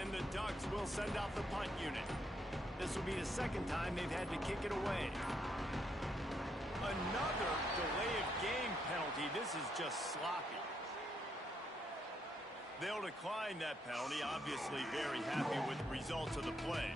And the Ducks will send out the punt unit. This will be the second time they've had to kick it away. Another delay of game penalty. This is just sloppy. They'll decline that penalty. Obviously very happy with the results of the play.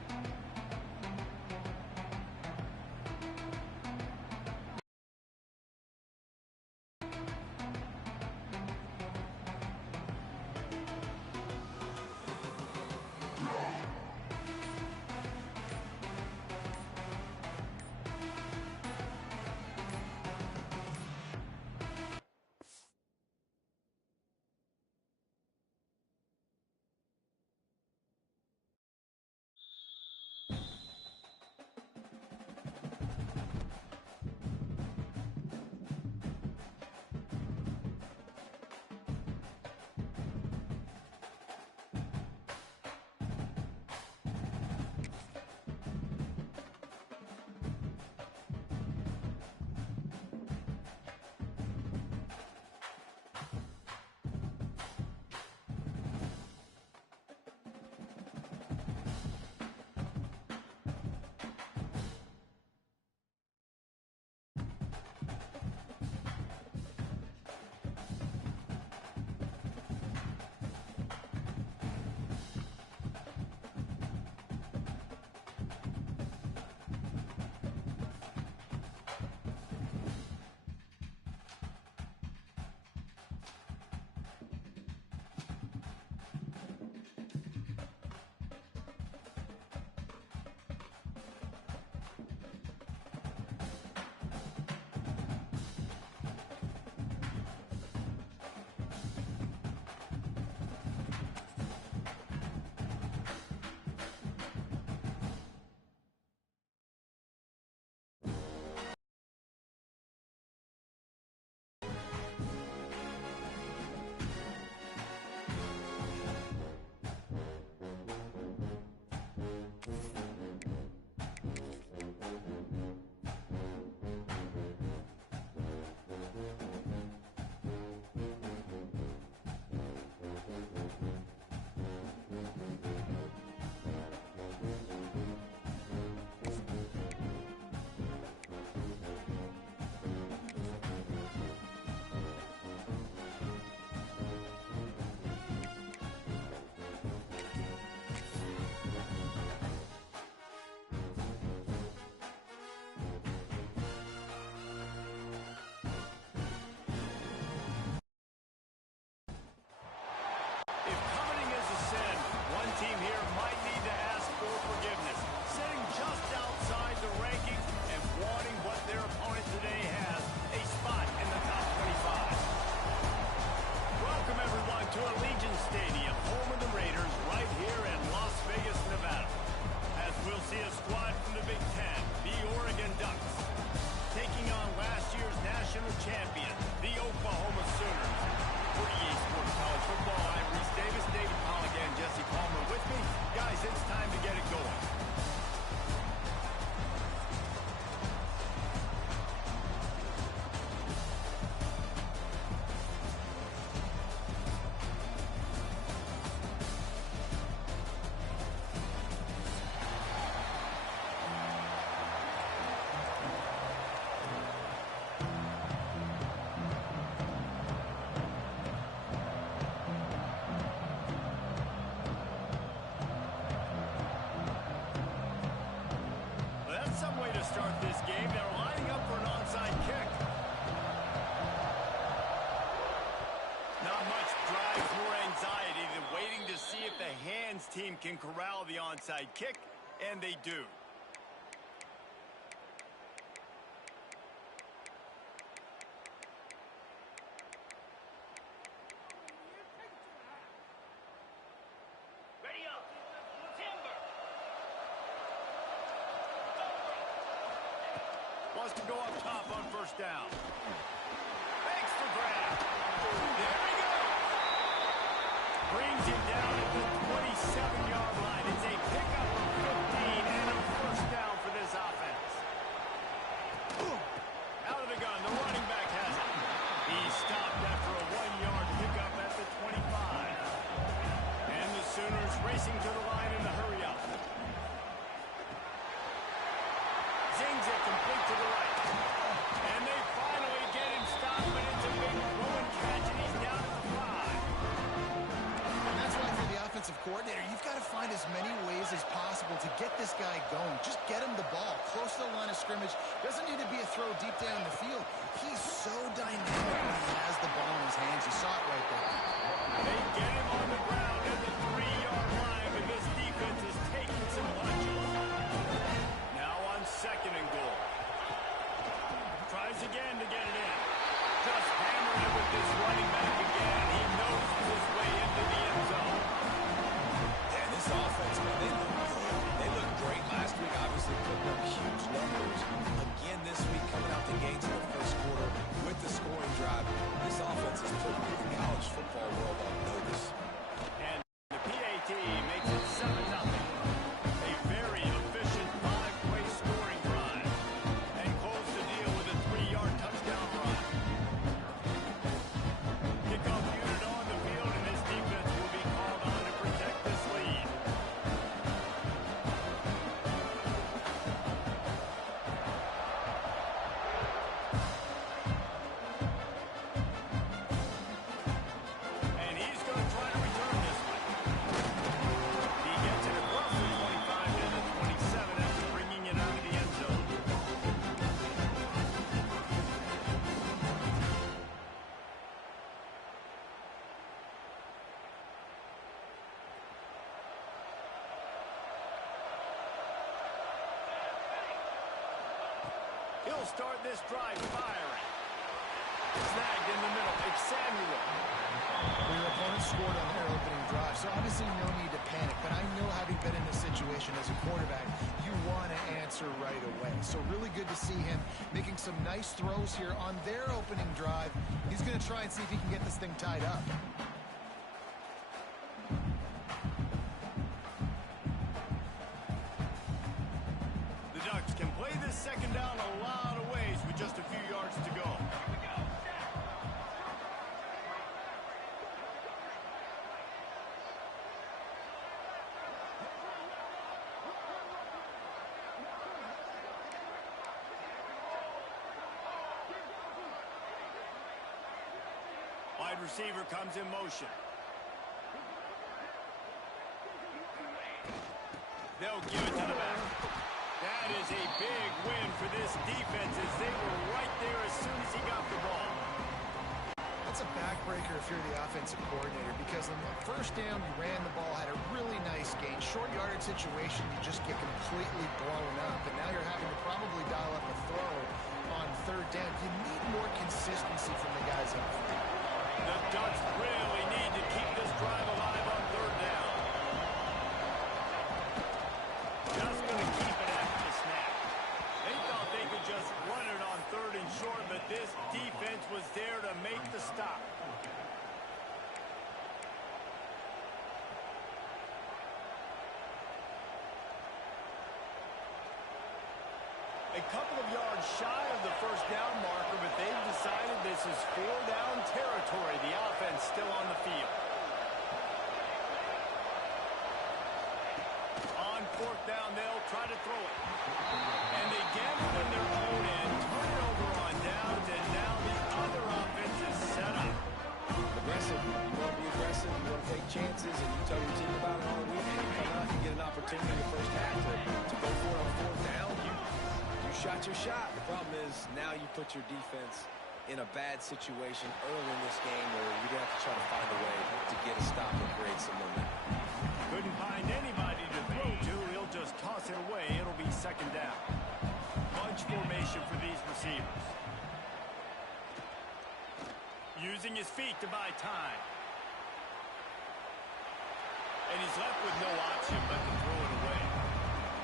Team here might need to ask for forgiveness, sitting just outside the rankings and wanting what their opponent today has, a spot in the top 25. Welcome everyone to Allegiant Stadium, home of the Raiders, right here in Las Vegas, Nevada. As we'll see a squad from the Big Ten, the Oregon Ducks, taking on last year's national champion, the Oklahoma Sooners. For EA Sports College Football, I'm Reese Davis, David Pollock, and Jesse Palmer with me. Guys, it's time to get it going. Some way to start this game. They're lining up for an onside kick. Not much drives more anxiety than waiting to see if the hands team can corral the onside kick, and they do. Wants to go up top on first down. Thanks for grab. There we go. Brings him down at the 27-yard line. It's a pickup of 15 and a first down for this offense. Out of the gun, the running back has it. He stopped after a 1-yard pickup at the 25. And the Sooners defense racing to the line in the hurry up. Zings it complete to the right. And they finally get him stopped, but it's a big throwing catch, and he's down at the 5. And that's why for the offensive coordinator, you've got to find as many ways as possible to get this guy going. Just get him the ball close to the line of scrimmage. Doesn't need to be a throw deep down the field. He's so dynamic when he has the ball in his hands. You saw it right there. They get him on the ground at the 3-yard line, but this defense is taking some punches. Now on 2nd and goal. Tries again to get it in. Just hammering it with this running back again. He noses his way into the end zone. Yeah, this offense, man, they look good. They looked great last week, obviously putting up huge numbers. Again this week, coming out the gates in the first quarter with the scoring drive. This offense is putting the college football world on notice. And the PAT makes it 7-0. A very efficient 5-play scoring drive. And close the deal with a 3-yard touchdown run. Kickoff unit on the field, and this defense will be called on to protect this lead. And he's going to try to return this one. He gets it across the 25 to the 27 after bringing it out of the end zone. He'll start this drive firing. Snagged in the middle. It's Samuel. Well, your opponent scored on their opening drive, so obviously no need to panic. But I know, having been in this situation as a quarterback, you want to answer right away. So really good to see him making some nice throws here on their opening drive. He's going to try and see if he can get this thing tied up. The Ducks can play this 2nd down a lot of ways with just a few yards to go. Wide receiver comes in motion. They'll give it to the back. That is a big win for this defense, as they were right there as soon as he got the ball. That's a backbreaker if you're the offensive coordinator, because on the first down, you ran the ball, had a really nice gain. Short yardage situation, you just get completely blown up, and now you're having to probably dial up a throw on 3rd down. You need more consistency from the guys up front. The Ducks really need to keep this drive alive on 3rd down. Just going to keep it after the snap. They thought they could just run it on 3rd and short, but this defense was there to make the stop. A couple of yards shy of the 1st down marker, but they've decided this is 4-down territory. The offense still on the field. On 4th down, they'll try to throw it. And they get it in their own end, turn it over on downs, and now the other offense is set up. Aggressive. You want to be aggressive. You want to take chances, and you tell your team about it all week. And you come out, you get an opportunity in the first half to go for it on 4th down. You shot your shot. The problem is now you put your defense in a bad situation early in this game where you're going to have to try to find a way to get a stop and create some momentum. Couldn't find anybody to throw to. He'll just toss it away. It'll be 2nd down. Bunch formation for these receivers. Using his feet to buy time. And he's left with no option but to throw it away.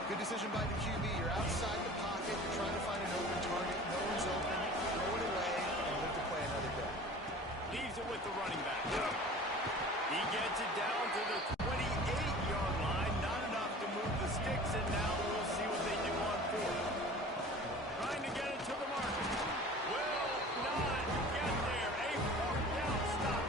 Good decision by the QB. You're outside the pocket. You're trying to find an open target. No one's open. Throw it away and live to play another day. Leaves it with the running back. He gets it down to the 28-yard line. Not enough to move the sticks, and now we'll see what they do on 4th. Trying to get it to the market. Will not get there. A 4th down stop.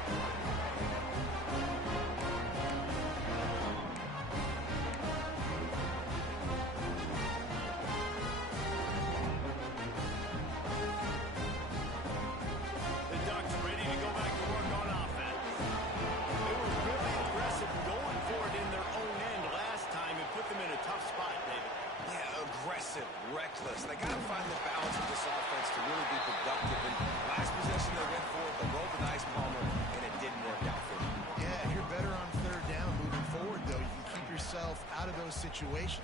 yourself out of those situations.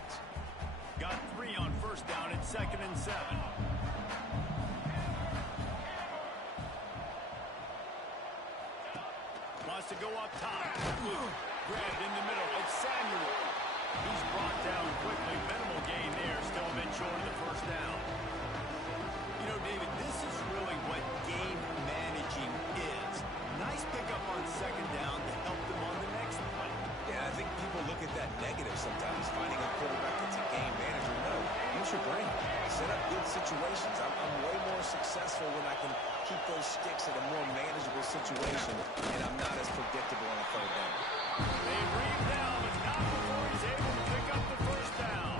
Got 3 on first down at 2nd and 7. Wants to go up top. Grabbed in the middle. It's Samuel. He's brought down quickly. Minimal gain there. Still a bit short of the first down. You know, David, this is really what game managing is. Nice pickup on 2nd down to help them on the next play. Yeah, I think people look at that negative sometimes, finding a quarterback that's a game manager. No, use your brain. Set up good situations. I'm way more successful when I can keep those sticks in a more manageable situation, and I'm not as predictable on a 3rd down. They read down, but not before he's able to pick up the first down.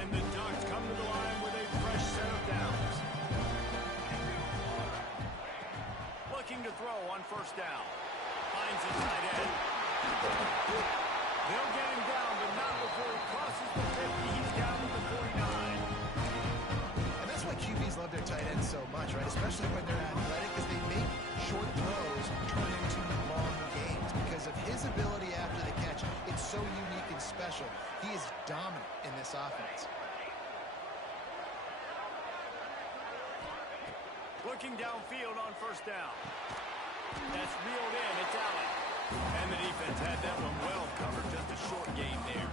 And the Ducks come to the line with a fresh set of downs. Looking to throw on first down. Finds his tight end. They'll get him down, but not before he crosses the 50. He's down to the 49. And that's why QBs love their tight ends so much, right? Especially when they're athletic, because they make short throws turn into long gains. Because of his ability after the catch, it's so unique and special. He is dominant in this offense. Looking downfield on first down. That's reeled in. It's Allen. And the defense had that one well covered. Just a short game there.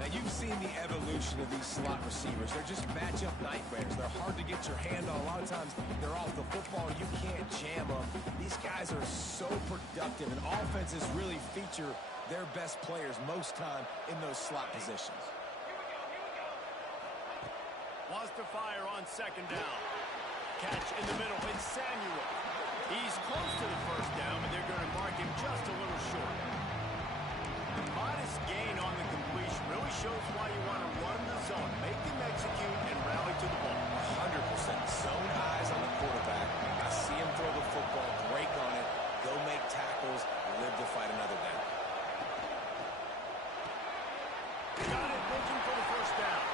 Now, you've seen the evolution of these slot receivers. They're just matchup nightmares. They're hard to get your hand on. A lot of times, they're off the football. You can't jam them. These guys are so productive, and offenses really feature their best players most time in those slot positions. Wants to fire on 2nd down. Catch in the middle. It's Samuel. He's close to the first down, but they're going to mark him just a little short. Modest gain on the completion really shows why you want to run the zone. Make them execute and rally to the ball. 100% zone eyes on the quarterback. I see him throw the football, break on it, go make tackles, live to fight another down. Got it looking for the first down.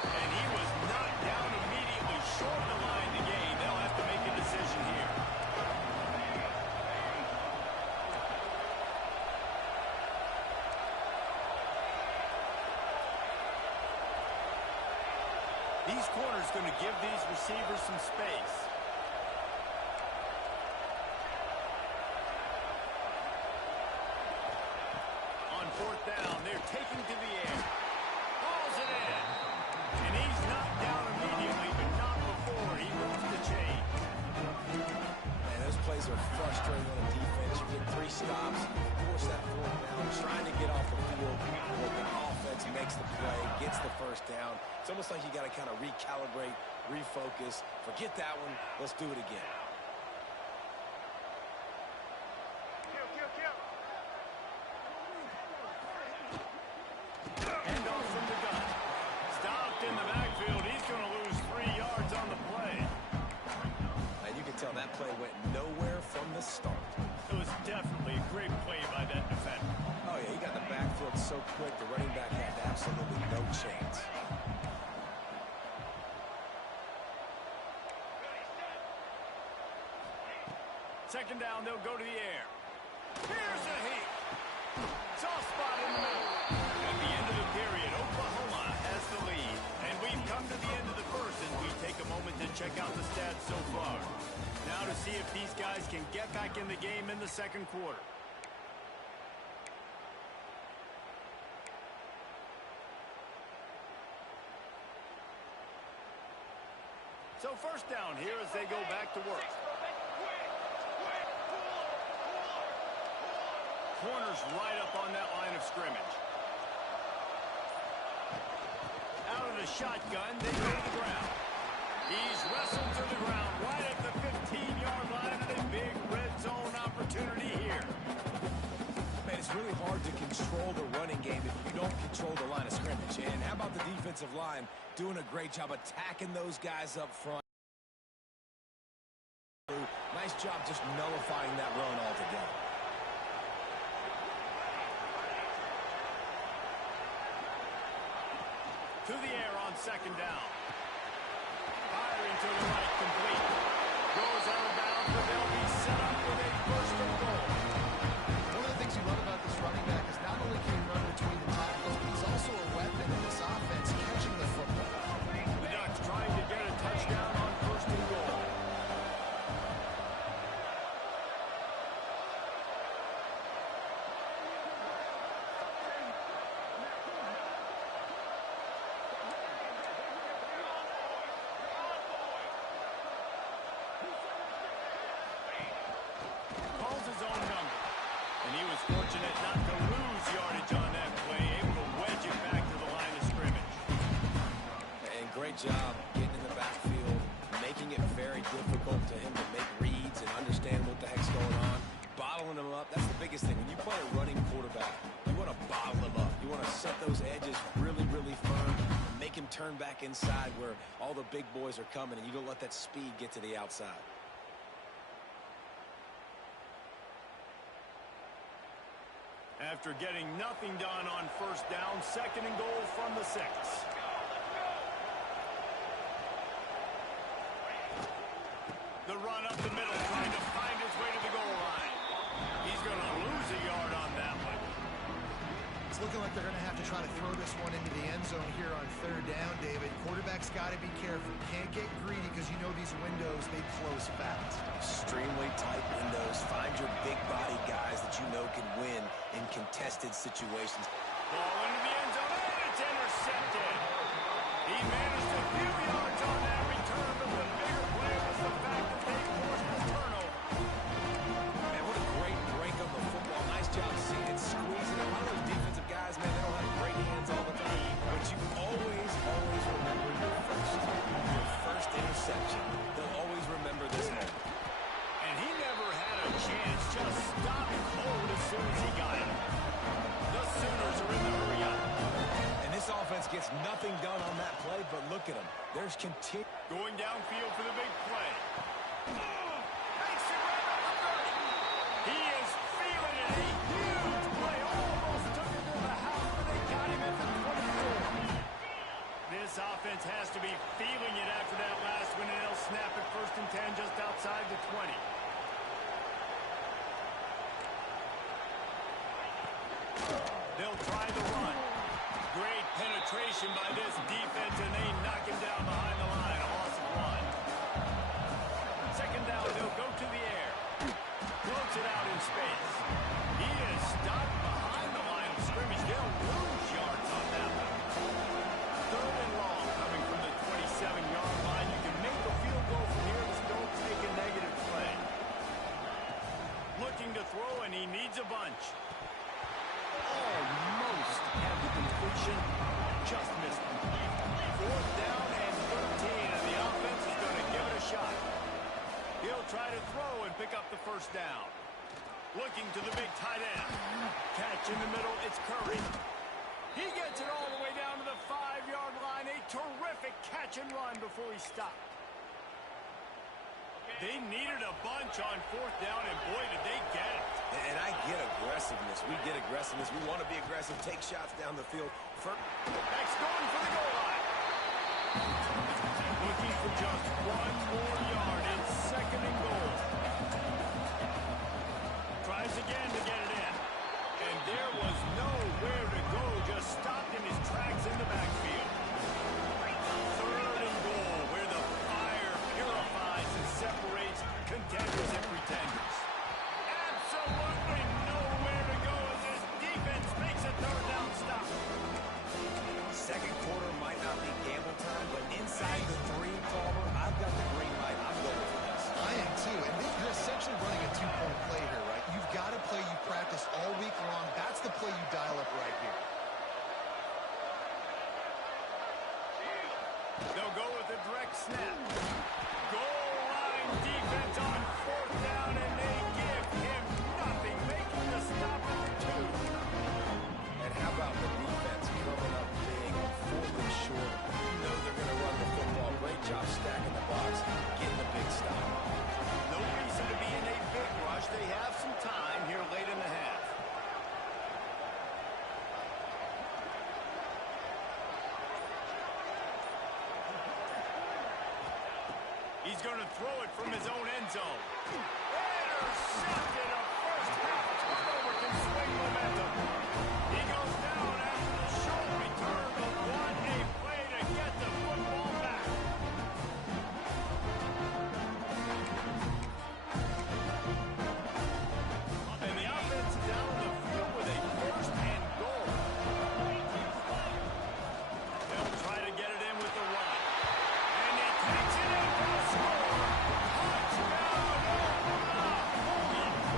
And he was knocked down immediately short of the line to gain. They'll have to make a decision here. These corners going to give these receivers some space. On 4th down, they're taking to the air. Hauls it in. And he's knocked down immediately, but not before he moves the chain. Man, those plays are frustrating on a defense. You get 3 stops, force that 4th down, trying to get off the field. But the offense makes the play, gets the first down. It's almost like you got to kind of recalibrate, refocus. Forget that one. Let's do it again. Handoff from the gun. Stopped in the backfield. He's going to lose 3 yards on the play. And you can tell that play went nowhere from the start. It was definitely a great play by that defender. Oh, yeah, he got the backfield so quick, the running back had absolutely no chance. Second down, they'll go to the air. Here's a heat. Soft spot in the middle. At the end of the period, Oklahoma has the lead. And we've come to the end of the first as we take a moment to check out the stats so far. Now to see if these guys can get back in the game in the second quarter. So first down here as they go back to work. Corners right up on that line of scrimmage. Out of the shotgun, they go to the ground. He's wrestled to the ground right at the 15-yard line, and a big red zone opportunity here. Man, it's really hard to control the running game if you don't control the line of scrimmage. And how about the defensive line doing a great job attacking those guys up front? Nice job just nullifying that run altogether. To the air on second down. Firing to the right, biggest thing. When you play a running quarterback, you want to bottle him up. You want to set those edges really, really firm and make him turn back inside where all the big boys are coming, and you don't let that speed get to the outside. After getting nothing done on first down, 2nd and goal from the 6. The run up the middle, trying to find his way to the goal line. He's going to lose a yard on that one. It's looking like they're going to have to try to throw this one into the end zone here on 3rd down, David. Quarterback's got to be careful. Can't get greedy because you know these windows, they close fast. Extremely tight windows. Find your big body guys that you know can win in contested situations. Ball into the end zone, and it's intercepted. He managed a few yards on that return, but the bigger play was the fact that they forced the turnover. Man, what a great break on the football. Nice job seeing it, squeezing it. A lot of those defensive guys, man, they don't have great hands all the time. But you always remember your first interception. They'll always remember this moment. And he never had a chance, just stopped cold as soon as he got it. The Sooners are in the hurry up. And this offense gets nothing done on that play, but look at them. There's going downfield for the big play. Makes the grab at the 30. He is feeling it. A huge play. Almost took him to the house, but they got him at the 24. This offense has to be feeling it after that last one, and they'll snap it 1st and 10 just outside the 20. They'll try the run. Great penetration by this defense, and they knock him down behind the line. A loss of 1. 2nd down, they'll go to the air. Floats it out in space. He is stopped behind the line of scrimmage. They'll lose yards on that one. 3rd and long, coming from the 27-yard line. You can make a field goal from here. Just don't take a negative play. Looking to throw, and he needs a bunch. Almost had the completion, just missed him. 4th down and 13, and the offense is going to give it a shot. He'll try to throw and pick up the 1st down. Looking to the big tight end. Catch in the middle, it's Curry. He gets it all the way down to the 5-yard line. A terrific catch and run before he stopped. They needed a bunch on 4th down, and boy, did they get it. And I get aggressiveness. We get aggressiveness. We want to be aggressive, take shots down the field. Back's going for the goal line. Looking for just 1 more yard. It's 2nd and goal. Tries again to get it in. And there was nowhere to go. Just stopped in his tracks in the backfield. 3rd and goal, where the fire purifies and separates contenders and pretenders. Absolutely nowhere to go as this defense makes a 3rd down stop. 2nd quarter might not be gamble time, but inside the 3, Palmer, I've got the green light. I'm going for this. I am too, and you're essentially running a 2-point play here, right? You've got a play you practice all week long. That's the play you dial up right here. They'll go with a direct snap. Goal line defense on 4th down, and they give him nothing, making the stop at the 2. And how about the defense coming up big on 4th and short? You know they're going to run the football. Great job stacking the box, getting a big stop. No reason to be in a big rush. They have some time here late in the half. He's going to throw it from his own end zone. Intercepted. A first half turnover can swing momentum. He goes down after the short return, but what a play to get the football back. And the offense down the field with a 1st and goal. They'll try to get it in with the run. And he takes it in for the score. Touchdown, Oklahoma.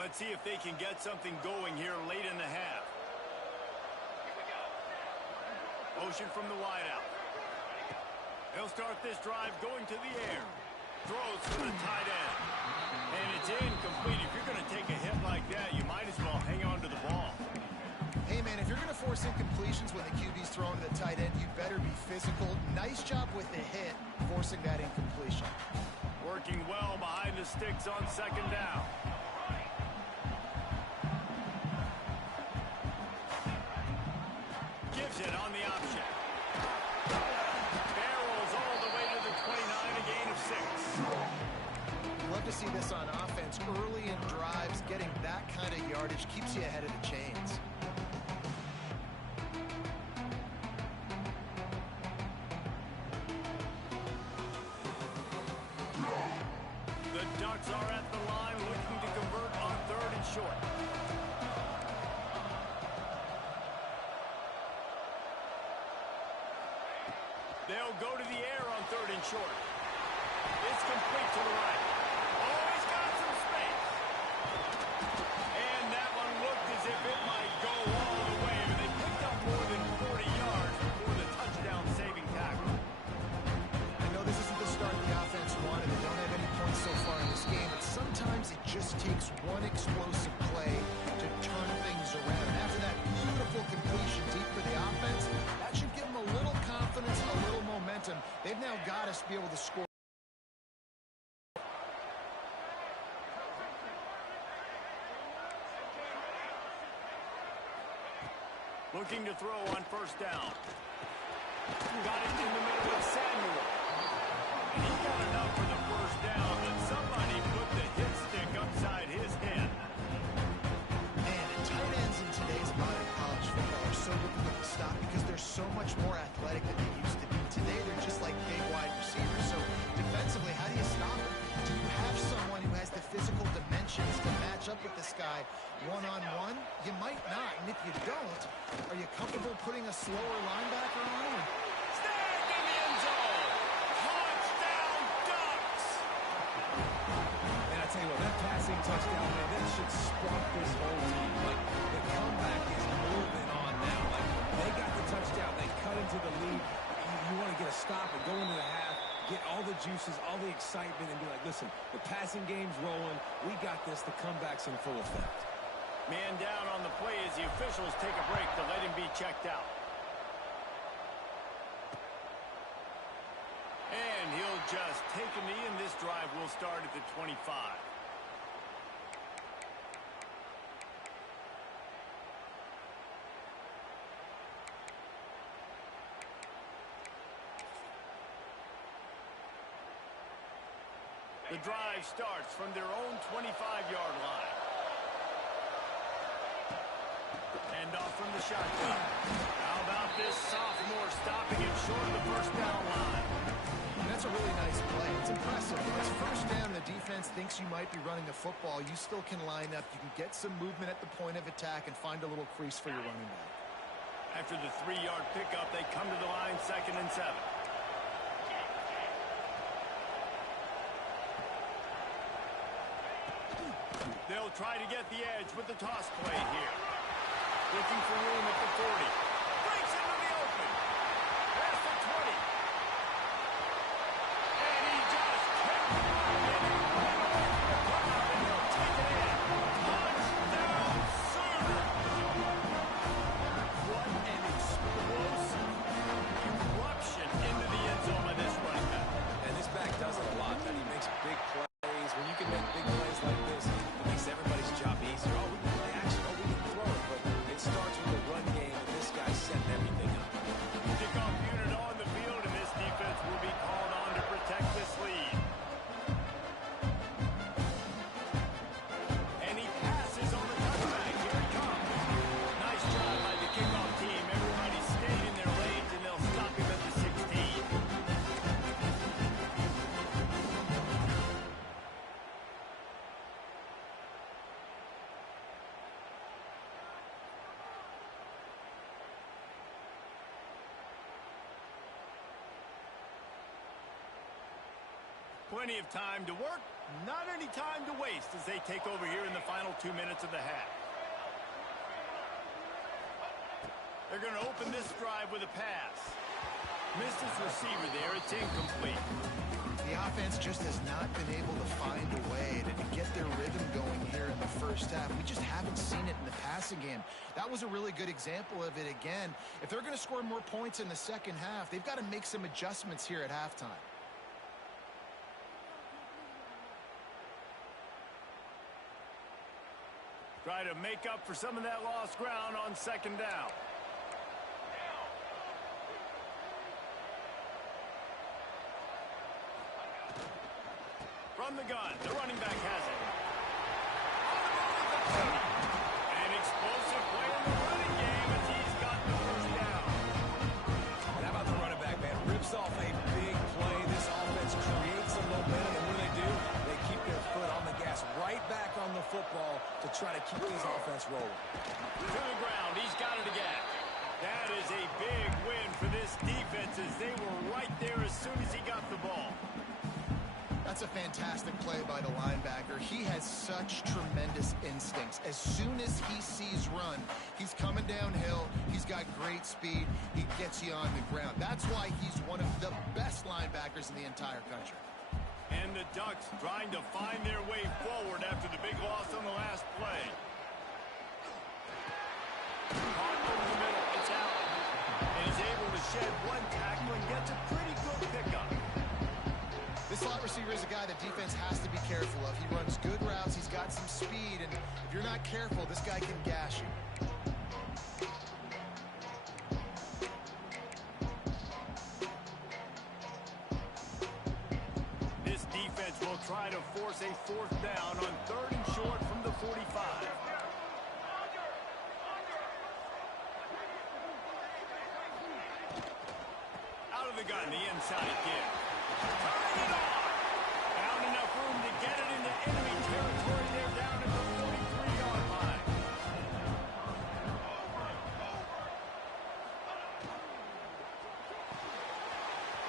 Let's see if they can get something going here late in the half. Motion from the wideout. They'll start this drive going to the air. Throws for the tight end. And it's incomplete. If you're going to take a hit like that, you might as well hang on to the ball. Hey, man, if you're going to force incompletions when the QB's throwing to the tight end, you better be physical. Nice job with the hit, forcing that incompletion. Working well behind the sticks on second down. Gives it on the option. Barrels all the way to the 29, a gain of 6. Love to see this on offense. Early in drives, getting that kind of yardage keeps you ahead of the chains. The Ducks are at the line looking to convert on 3rd and short. They'll go to the air on 3rd and short. It's complete to the right. Oh, he's got some space. And that one looked as if it might go all the way. They picked up more than 40 yards before the touchdown-saving tackle. I know this isn't the start the offense wanted. They don't have any points so far in this game, but sometimes it just takes one explosive play to turn things around. And after that beautiful completion deep for the offense, that should give them a little confidence, a little momentum. They've now got us to be able to score. Looking to throw on 1st down. Got it in the middle of Samuel. And he got enough for the 1st down, but somebody put the hit stick upside his head. Man, and tight ends in today's modern college football are so difficult to stop because they're so much more athletic than they used to be. Today, they're just like big wide receivers. So defensively, how do you stop them? Do you have someone who has the physical dimensions to match up with this guy one-on-one? You might not, and if you don't, are you comfortable putting a slower linebacker on him? Snagged in the end zone. Touchdown, Ducks. And I tell you what, that passing touchdown, man, that should spark this whole team. Like, the comeback is more than on now. Like, they got the touchdown. They cut into the lead. You want to get a stop and go into the half, get all the juices, all the excitement, and be like, listen, the passing game's rolling. We got this. The comeback's in full effect. Man down on the play as the officials take a break to let him be checked out. And he'll just take a knee, and this drive will start at the 25. The drive starts from their own 25-yard line. And off from the shotgun. How about this sophomore stopping him short of the 1st down line? And that's a really nice play. It's impressive. When it's 1st down and the defense thinks you might be running the football, you still can line up. You can get some movement at the point of attack and find a little crease for your running back. After the 3-yard pickup, they come to the line 2nd and 7. They'll try to get the edge with the toss play here. Looking for room at the 40. Breaks into the open. Past the 20. And he just kept running. And he'll take it in. Touchdown, Sooner. What an explosive eruption into the end zone by this running back. And this back does it a lot, man. He makes big plays. When you can make big plays like this, it makes everybody's job easier. Oh, we can play action. Oh, we can throw it. But it starts with the run game, and this guy's setting everything up. Kickoff unit on the field, and this defense will be called on to protect this lead. And he passes on the touchback. Here it comes. Nice job by the kickoff team. Everybody stayed in their lanes, and they'll stop him at the 16. Plenty of time to work, Not any time to waste as they take over here in the final 2 minutes of the half. They're going to open this drive with a pass. Missed his receiver there. It's incomplete. The offense just has not been able to find a way to get their rhythm going here in the first half. We just haven't seen it in the passing game. That was a really good example of it again. If they're going to score more points in the second half, they've got to make some adjustments here at halftime. Try to make up for some of that lost ground on second down. From the gun, the running back has it. An explosive play in the running game as he's got the first down. And how about the running back, man? Rips off a big play. This offense creates some momentum, and what do? They keep their foot on the gas, right back on the football to try to keep this offense rolling. To the ground, he's got it again. That is a big win for this defense as they were right there as soon as he got the ball. That's a fantastic play by the linebacker. He has such tremendous instincts. As soon as he sees run, he's coming downhill. He's got great speed. He gets you on the ground. That's why he's one of the best linebackers in the entire country. And the Ducks trying to find their way forward after the big loss on the last play. Caught over the middle. It's out. And he's able to shed one tackle and gets a pretty good pickup. This slot receiver is a guy that defense has to be careful of. He runs good routes. He's got some speed. And if you're not careful, this guy can gash you. This defense will try to force a fourth down on 3rd and short from the 45. Out of the gun, the inside give. Turning it on. Found enough room to get it into enemy territory there down at the 43-yard line.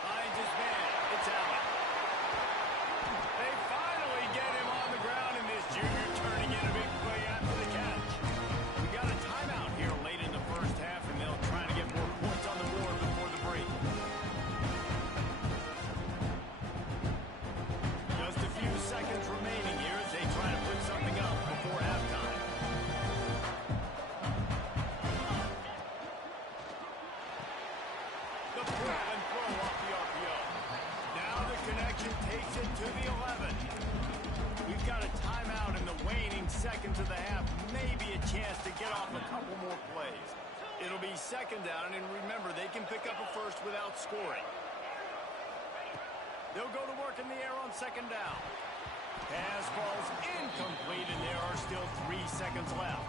Finds his man. It's Allen. They finally get him on the ground, and this junior turning in a big play after the catch. We got a timeout here late in the first half, and they'll try to get more points on the board before the break. Just a few seconds remaining here as they try to put something up before halftime. The pull and throw off the RPO. Now the connection takes it to the 11. We've got a timeout in the waning seconds of the half. Maybe a chance to get off a couple more plays. It'll be second down, and remember, they can pick up a first without scoring. They'll go to work in the air on second down. Pass falls incomplete, and there are still 3 seconds left.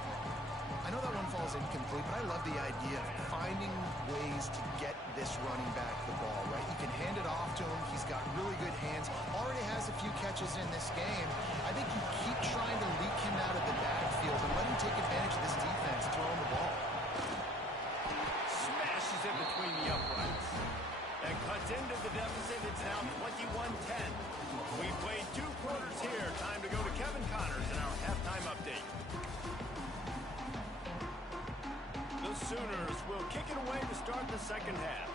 I know that one falls incomplete, but I love the idea of finding ways to get this running back the ball, right? You can hand it off to him. He's got really good hands. Already has a few catches in this game. I think you keep trying to leak him out of the backfield and let him take advantage of this defense throwing the ball. Smashes it between the uprights. That cuts into the deficit. It's now 21-10. We've played 2 quarters here. Time to go to Kevin Connors in our halftime update. The Sooners will kick it away to start the second half.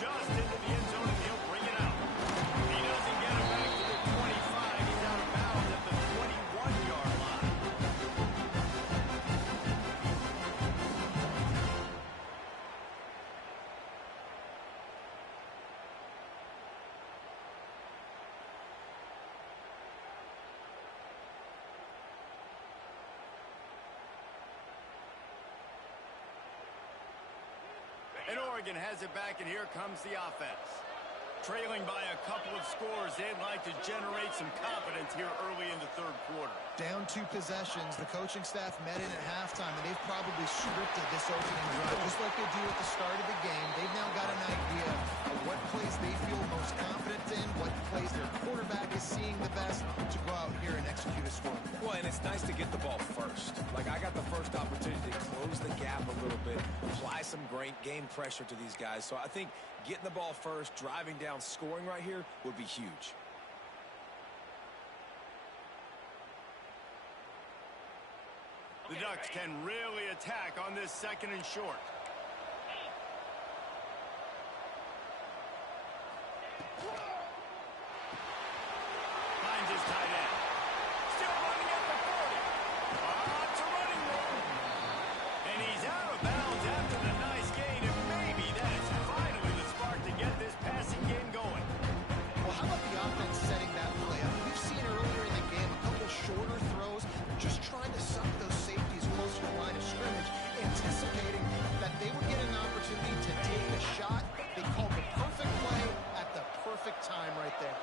Just into the end zone, and he'll bring it out. He doesn't get it back to the 25. He's out of bounds at the 21-yard line. And Oregon has it back, and here comes the offense. Trailing by a couple of scores, they'd like to generate some confidence here early in the 3rd quarter. Down 2 possessions. The coaching staff met in at halftime, and they've probably scripted this opening drive just like they do at the start of the game. They've now got an idea of what plays they feel most confident in, what plays their quarterback is seeing the best to go out here and execute a score. Well, and it's nice to get the ball first. Like, I got the first opportunity to close the gap a little bit, apply apply some great game pressure to these guys. So I think getting the ball first, driving down, scoring right here would be huge. The Ducks can really attack on this 2nd and short. Finds his tight end. Still running at the 40. It's a running room. And he's out of bounds after the nice gain. And maybe that is finally the spark to get this passing game going. Well, how about the offense setting that play up? We've seen earlier in the game a couple shorter throws, just trying to suck those safeties close to the line of scrimmage, anticipating that they would get an opportunity to take a shot. They called the perfect play at the perfect time right there.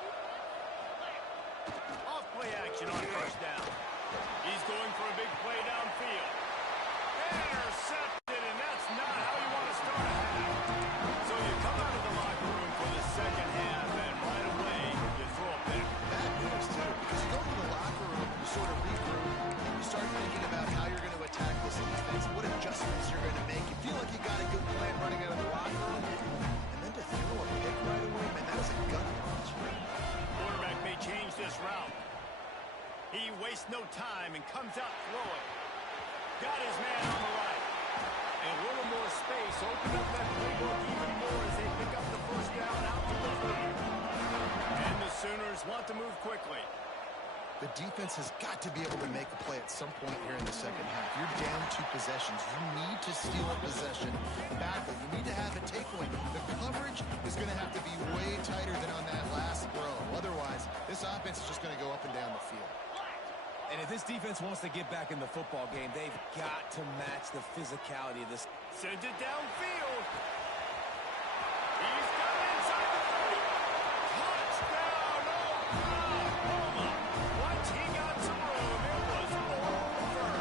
Off play action on 1st down. He's going for a big play downfield. Intercepted, and that's not how you want to start a half. So you come out of the locker room for the 2nd half, and right away you throw a pick. Bad news, too, because you go to the locker room, you sort of regroup, and you start thinking about how you're going to attack this defense, what adjustments you're going to make. You feel like you got a good plan running out of the locker room, and then to throw a pick right away, man, that was a gut punch. Quarterback may change this route. He wastes no time and comes out throwing. Got his man on the right. And a little more space. Open up that playbook even more as they pick up the 1st down out to the 30. And the Sooners want to move quickly. The defense has got to be able to make a play at some point here in the 2nd half. You're down 2 possessions. You need to steal a possession badly. You need to have a takeaway. The coverage is going to have to be way tighter than on that last throw. Otherwise, this offense is just going to go up and down the field. And if this defense wants to get back in the football game, they've got to match the physicality of this. Sends it downfield. He's got it inside the 30. Touchdown, Oklahoma. Once he got some room, it was over.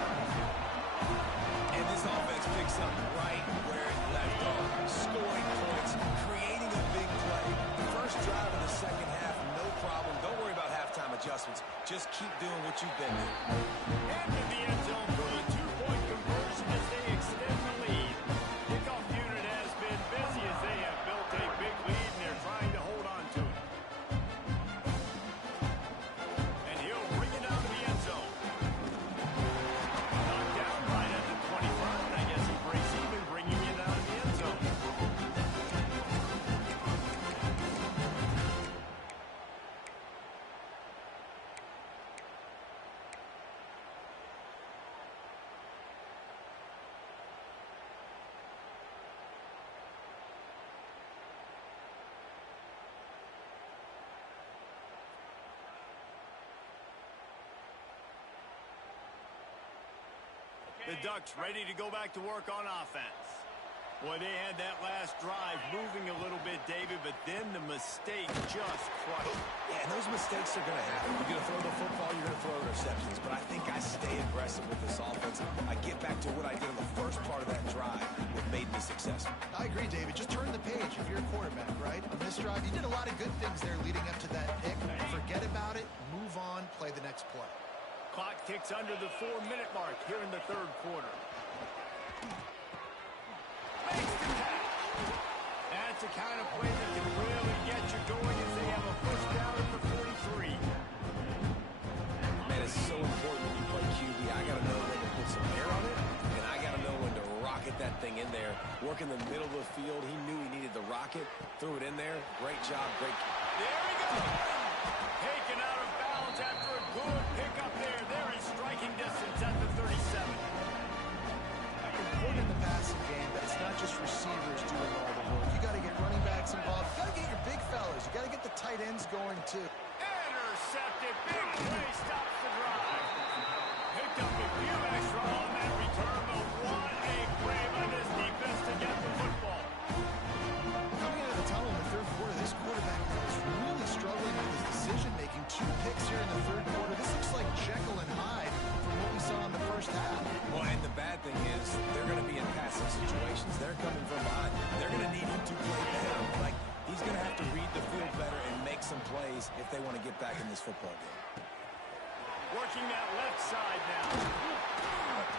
And this offense picks up right where it left off. Scoring points, creating a big play. First drive of the 2nd half, no problem. Don't worry about halftime adjustments. Just keep doing what you've been doing. And in the end zone for the 2-point conversion as they extend the lead. Kickoff unit has been busy as they have built a big lead and they're trying to hold on to it. And he'll bring it out of the end zone. Knocked down right at the 25, and I guess he breaks even, bringing it out of the end zone. The Ducks ready to go back to work on offense. Boy, they had that last drive moving a little bit, David, but then the mistake just crushed. Yeah, and those mistakes are going to happen. You're going to throw the football, you're going to throw interceptions. But I think I stay aggressive with this offense. I get back to what I did in the first part of that drive that made me successful. I agree, David. Just turn the page if you're a quarterback, right? On this drive, you did a lot of good things there leading up to that pick. Forget about it, move on, play the next play. Clock ticks under the 4-minute mark here in the 3rd quarter. Makes the catch. That's the kind of play that can really get you going as they have a 1st down at the 43. Man, it's so important when you play QB. I got to know when to put some air on it, and I got to know when to rocket that thing in there. Work in the middle of the field. He knew he needed the rocket. Threw it in there. Great job. Great. There he goes. Taken out of bounds after a good pickup there. They're in striking distance at the 37. Important in the passing game, but it's not just receivers doing all the work. You got to get running backs involved. You got to get your big fellas. You got to get the tight ends going, too. Intercepted. Big play stops the drive. Picked up a few extra on that return, but what a play by this defense to get the football. Coming out of the tunnel in the 3rd quarter, this quarterback is really struggling with his decision-making. 2 picks here in the 3rd quarter. This looks like Jekyll and Hyde from what we saw in the 1st half. Well, and the bad thing is they're going to be in passing situations. They're coming from behind. They're going to need him to play down. Like, he's going to have to read the field better and make some plays if they want to get back in this football game. Working that left side now.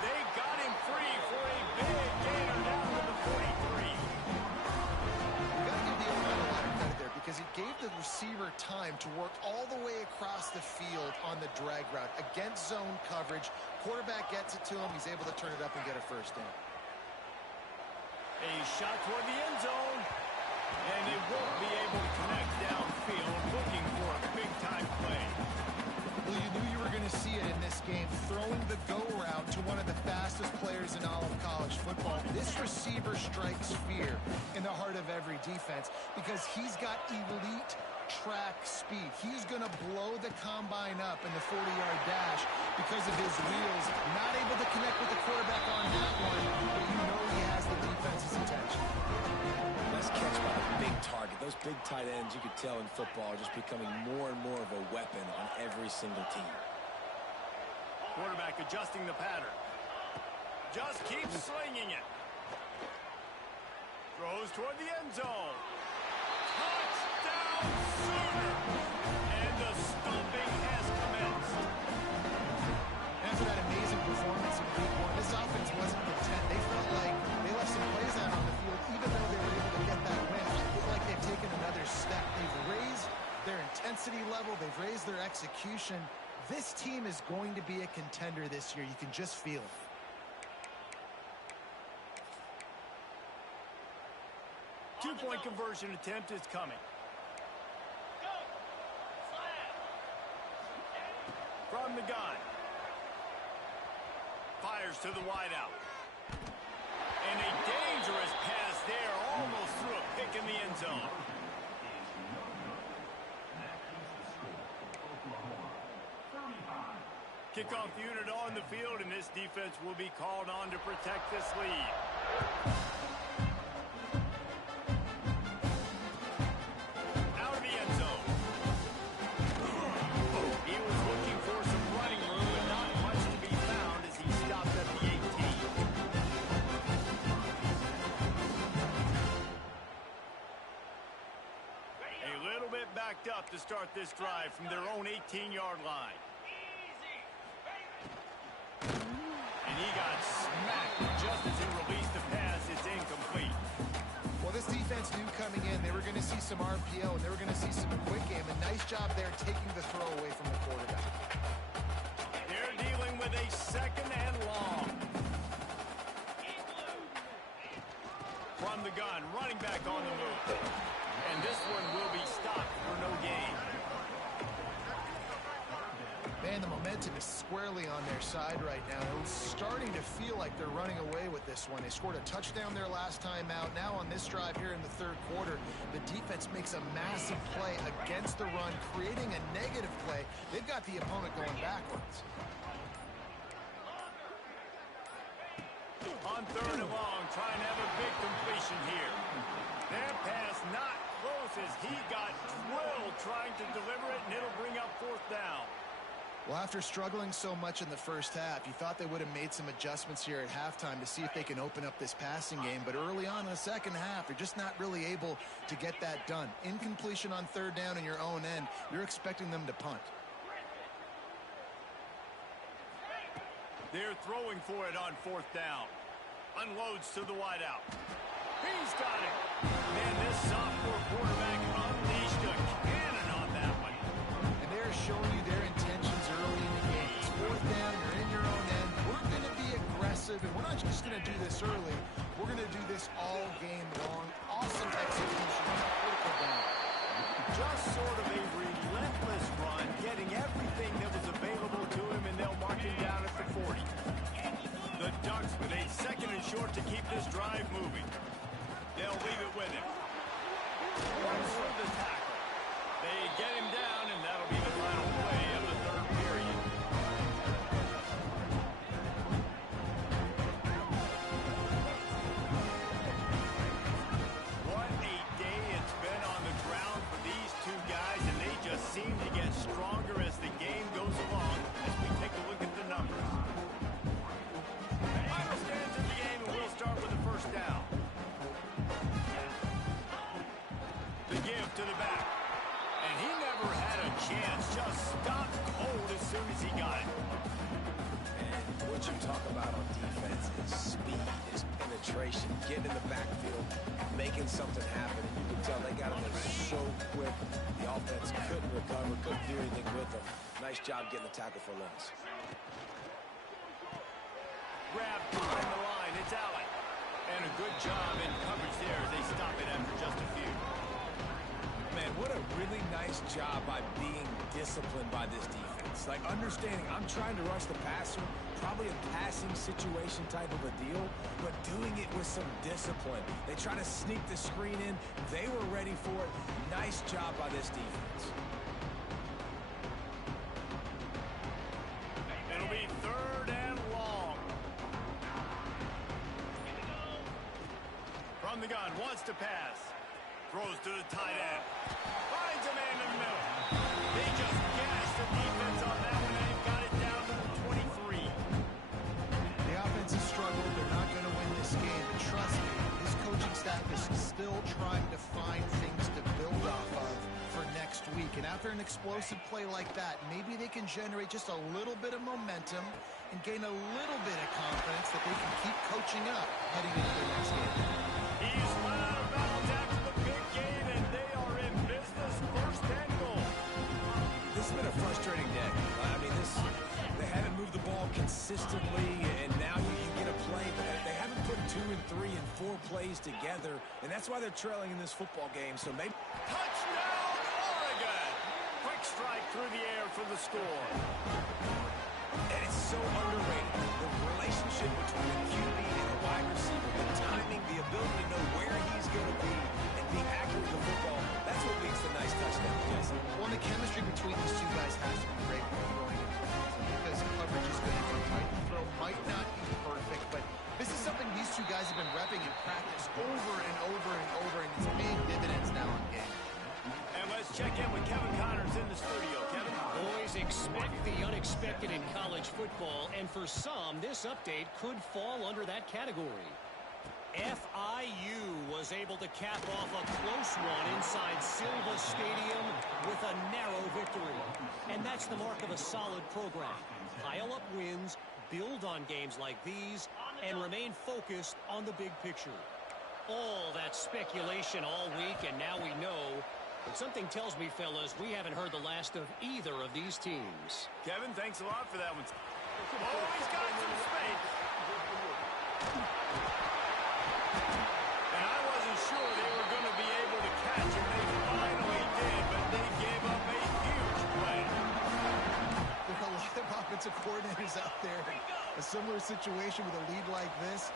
They got him free for a big gainer down to the 43. You got to give the O-line a lot of credit there because it gave the receiver time to work all the way across the field on the drag route against zone coverage. Quarterback gets it to him. He's able to turn it up and get a first down. A shot toward the end zone. And they won't be able to connect downfield, looking for a big-time play. Well, you knew you were going to see it in this game, throwing the go route to one of the fastest players in all of college football. This receiver strikes fear in the heart of every defense because he's got elite track speed. He's going to blow the combine up in the 40-yard dash because of his wheels. Not able to connect with the quarterback on that one, but you know he has the defense's attention. Nice catch by a big target. Those big tight ends, you could tell in football, are just becoming more and more of a weapon on every single team. Quarterback adjusting the pattern. Just keeps slinging it. Throws toward the end zone. Touchdown Sooner! And the stomping has commenced. After that amazing performance in week one, this offense wasn't content. They felt like they left some plays out on the field, even though they were able to get that win. I feel like they've taken another step. They've raised their intensity level. They've raised their execution. This team is going to be a contender this year. You can just feel it. Two-point conversion attempt is coming. From the gun. Fires to the wideout. And a dangerous pass there, almost threw a pick in the end zone. Kickoff unit on the field, and this defense will be called on to protect this lead. Out of the end zone. He was looking for some running room, but not much to be found as he stopped at the 18. A little bit backed up to start this drive from their own 18-yard line. And he got smacked just as he released the pass. It's incomplete. Well, this defense knew coming in they were going to see some RPO and they were going to see some quick game. A nice job there taking the throw away from the quarterback. They're dealing with a second and long. From the gun, running back on the move. And this one will be stopped for no gain. Man, the momentum is squarely on their side right now. It's starting to feel like they're running away with this one. They scored a touchdown their last time out. Now on this drive here in the third quarter, the defense makes a massive play against the run, creating a negative play. They've got the opponent going backwards. On third and long, trying to have a big completion here. That pass not close as he got drilled trying to deliver it, and it'll bring up fourth down. Well, after struggling so much in the first half, you thought they would have made some adjustments here at halftime to see if they can open up this passing game. But early on in the second half, they're just not really able to get that done. Incompletion on third down in your own end, you're expecting them to punt. They're throwing for it on fourth down. Unloads to the wideout. He's got it. Man, this sophomore quarterback unleashed a cannon on that one. And they're showing you their intentions early in the game. It's fourth down, you're in your own end. We're going to be aggressive, and we're not just going to do this early. We're going to do this all game long. Awesome execution on a critical down. Just sort of a relentless run, getting everything that was available to him, and they'll mark him down at the 40. The Ducks with a second and short to keep this drive moving. They'll leave it with him. Runs through the tackle. They get him down, and that'll be the final play of the third period. What a day it's been on the ground for these two guys, and they just seem to get stronger as the game goes along as we take a look at the numbers. Final stands in the game, and we'll start with the first down. The give to the back. And he never had a chance. Just stopped cold as soon as he got it. And what you talk about on defense is speed, is penetration, getting in the backfield, making something happen. And you can tell they got him there so quick. The offense couldn't recover, couldn't do anything with them. Nice job getting the tackle for loss. Grab behind the line. It's Allen. And a good job in coverage there as they stop it after just a few. Man, what a really nice job by being disciplined by this defense. Like, understanding I'm trying to rush the passer, probably a passing situation type of a deal, but doing it with some discipline. They try to sneak the screen in. They were ready for it. Nice job by this defense. It'll be 3rd and long. From the gun, wants to pass. Throws to the tight end. Finds a man in the middle. They just gashed the defense on that one and got it down to the 23. The offense has struggled. They're not going to win this game. But trust me, this coaching staff is still trying to find things to build off of for next week. And after an explosive play like that, maybe they can generate just a little bit of momentum and gain a little bit of confidence that they can keep coaching up heading into the next game. He's run out of bounds after the big gain, and they are in business. 1st and goal. This has been a frustrating day. I mean, they haven't moved the ball consistently, and now you get a play, but they haven't put 2 and 3 and 4 plays together, and that's why they're trailing in this football game. So maybe Touchdown, Oregon! Quick strike through the air for the score. and it's so underrated. The relationship between a QB and a wide receiver, the timing, the ability to know where he's going to be, and being accurate with the football, that's what leads to nice touchdowns, Jason. Well, the chemistry between these two guys has to be great when they're throwing it because coverage is going to be tight. The throw might not be perfect, but this is something these two guys have been repping in practice over and over and over, and it's paying dividends now in game. And let's check in with Kevin Connors in the studio. Kevin? Boys, expect the unexpected in college football, and for some, this update could fall under that category. FIU was able to cap off a close one inside Silva Stadium with a narrow victory. And that's the mark of a solid program. Pile up wins, build on games like these, and remain focused on the big picture. All that speculation all week, and now we know. But something tells me, fellas, we haven't heard the last of either of these teams. Kevin, thanks a lot for that one. Oh, he's got some space. And I wasn't sure they were going to be able to catch him. They finally did, but they gave up a huge play. There are a lot of offensive coordinators out there. A similar situation with a lead like this,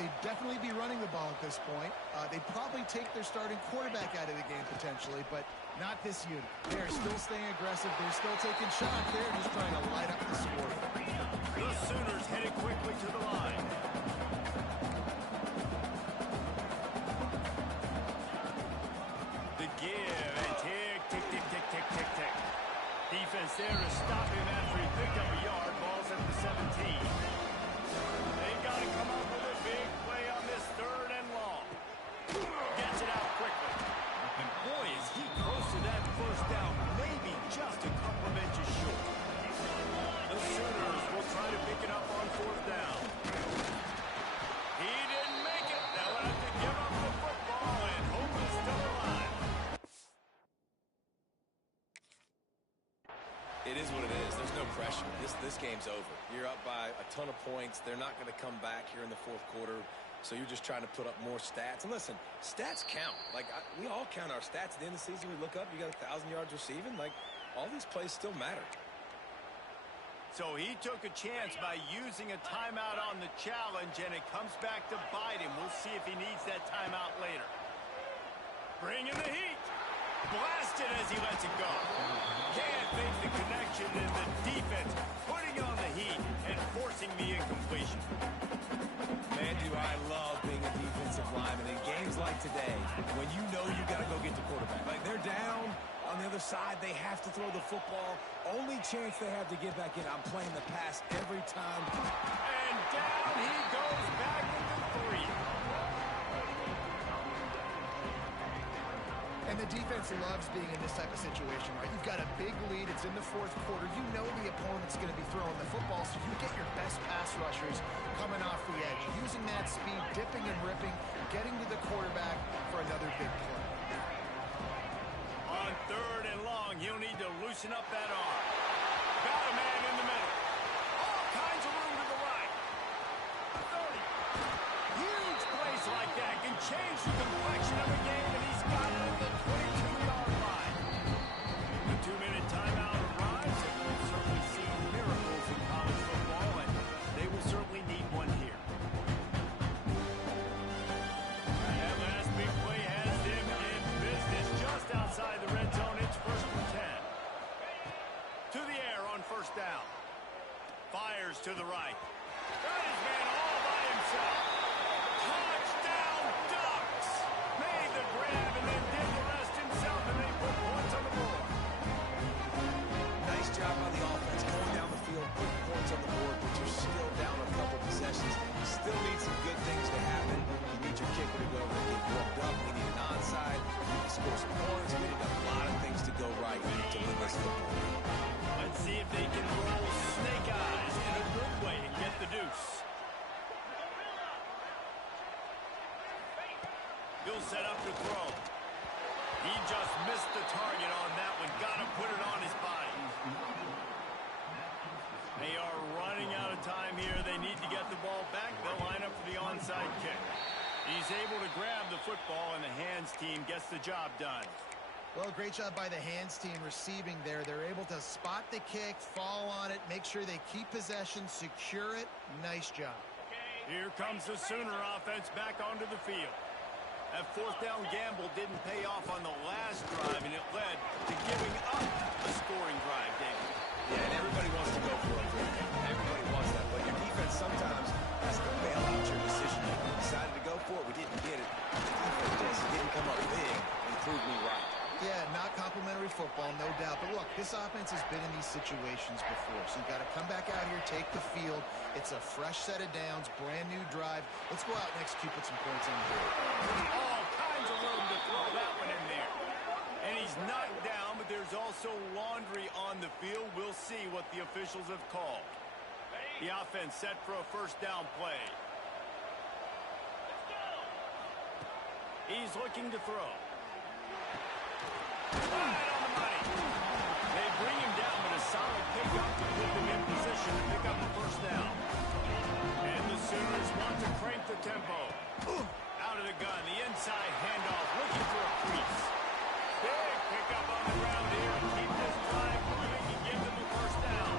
they'd definitely be running the ball at this point. They'd probably take their starting quarterback out of the game potentially, but not this unit. They're still staying aggressive. They're still taking shots. They're just trying to light up the score. The Sooners headed quickly to the line. The give and tick, tick, tick, tick, tick, tick, tick. Defense there to stop him after he picked up a yard. Ball's at the 17. They got to come up with a big play on this 3rd and long. Gets it out quickly. And boy, is he close to that 1st down. Maybe just a couple of inches short. The Sooners will try to pick it up on 4th down. He didn't make it. They'll have to give up the football and hope it's still alive. It is what it is. There's no pressure. This game's over. You're up by a ton of points. They're not going to come back here in the 4th quarter. So you're just trying to put up more stats. And listen, stats count. Like, we all count our stats. At the end of the season, we look up, you got 1,000 yards receiving. Like, all these plays still matter. So he took a chance by using a timeout on the challenge, and it comes back to bite him. We'll see if he needs that timeout later. Bringing the heat. Blasted as he lets it go. Can't make the connection, and the defense putting on the heat and forcing the incompletion. Man, do I love being a defensive lineman in games like today when you know you got to go get the quarterback. Like, they're down on the other side. They have to throw the football. Only chance they have to get back in. I'm playing the pass every time. And down he goes back into 3. And the defense loves being in this type of situation, right? You've got a big lead. It's in the fourth quarter. You know the opponent's going to be throwing the football, so you get your best pass rushers coming off the edge, using that speed, dipping and ripping, getting to the quarterback for another big play. On 3rd and long, he'll need to loosen up that arm. Got a man in the middle. All kinds of room to the right. 30. Huge plays like that can change the complexion of a game, and he's got it at the 22-yard line. The 2-minute timeout arrives, and we've certainly seen miracles in college football, and they will certainly need one here. That last big play has them in business just outside the red zone. It's 1st and 10. To the air on 1st down. Fires to the right. Got his man all by himself. Touchdown Ducks! Made the grab and then did the rest himself, and they put points on the board. Nice job by the offense going down the field, putting points on the board, but you're still down a couple possessions. You still need some good things to happen. You need your kicker to go over and get warmed up. We need an onside. We need to score some points. We need a lot of things to go right to win this football game. Let's see if they can roll snake eyes in a good way and get the deuce. He'll set up to throw. He just missed the target on that one. Got to put it on his body. They are running out of time here. They need to get the ball back. They'll line up for the onside kick. He's able to grab the football, and the hands team gets the job done. Well, great job by the hands team receiving there. They're able to spot the kick, fall on it, make sure they keep possession, secure it. Nice job. Here comes the Sooner offense back onto the field. That 4th down gamble didn't pay off on the last drive, and it led to giving up a scoring drive, David. Yeah, and everybody wants to go for it. Everybody wants that, but your defense sometimes has to bail out your decision. We decided to go for it. We didn't get it. The defense just didn't come up big and prove me right. Yeah, not complimentary football, no doubt. But look, this offense has been in these situations before. So you've got to come back out here, take the field. It's a fresh set of downs, brand new drive. Let's go out and execute, put some points on the board. All kinds of room to throw that one in there. And he's knocked down, but there's also laundry on the field. We'll see what the officials have called. The offense set for a 1st down play. He's looking to throw. Right on the money. They bring him down, but a solid pickup to put them in position to pick up the 1st down. And the Sooners want to crank the tempo. Out of the gun, the inside handoff, looking for a crease. Big pickup on the ground here and keep this drive moving and give them the 1st down.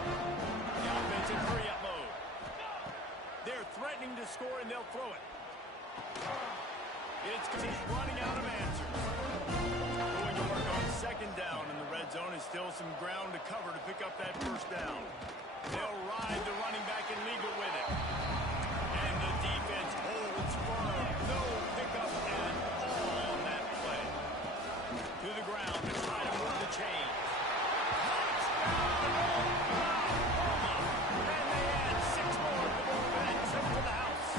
The offense in hurry-up mode. They're threatening to score, and they'll throw it. It's because he's running out of answers. Going to work on 2nd down in the red zone, and still some ground to cover to pick up that 1st down. They'll ride the running back and leave it with it. And the defense holds firm. No pickup at all on that play. To the ground to try to move the chain. Touchdown! And they add 6 more to the board, and that trip to the house.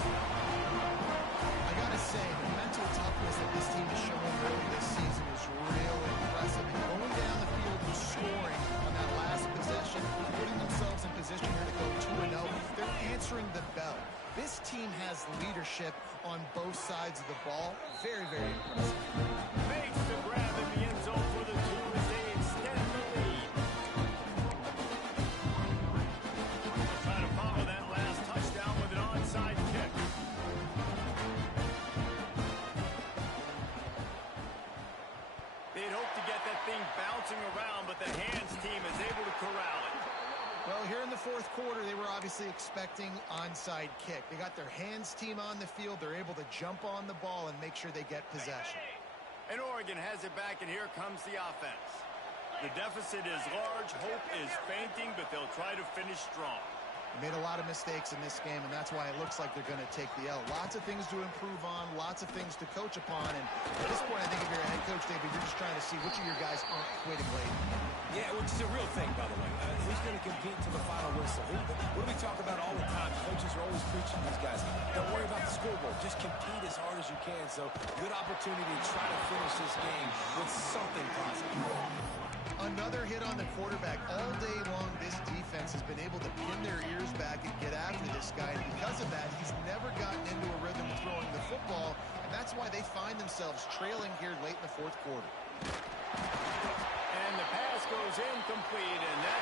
I got to say, the mental toughness that this team is showing early this season is real impressive. And going down the field and scoring on that last possession, putting themselves in position here to go 2-0. They're answering the bell. This team has leadership on both sides of the ball. Very, very impressive. Makes the grab in the end zone for the 2 as they extend the lead. Trying to follow that last touchdown with an onside kick. They'd hope to get that thing bouncing around, but the hands team is able to corral it. Well, here in the 4th quarter, they were obviously expecting onside kick. They got their hands team on the field. They're able to jump on the ball and make sure they get possession. And Oregon has it back, and here comes the offense. The deficit is large. Hope is fainting, but they'll try to finish strong. They made a lot of mistakes in this game, and that's why it looks like they're going to take the L. Lots of things to improve on, lots of things to coach upon. And at this point, I think if you're a head coach, David, you're just trying to RBC, which of your guys aren't quitting late? Yeah, which is a real thing, by the way. Who's going to compete to the final whistle? What do we talk about all the time? Coaches are always preaching to these guys. Don't worry about the scoreboard. Just compete as hard as you can. So, good opportunity to try to finish this game with something positive. Another hit on the quarterback. All day long, this defense has been able to pin their ears back and get after this guy. And because of that, he's never gotten into a rhythm throwing the football. And that's why they find themselves trailing here late in the fourth quarter. And the pass goes incomplete, and that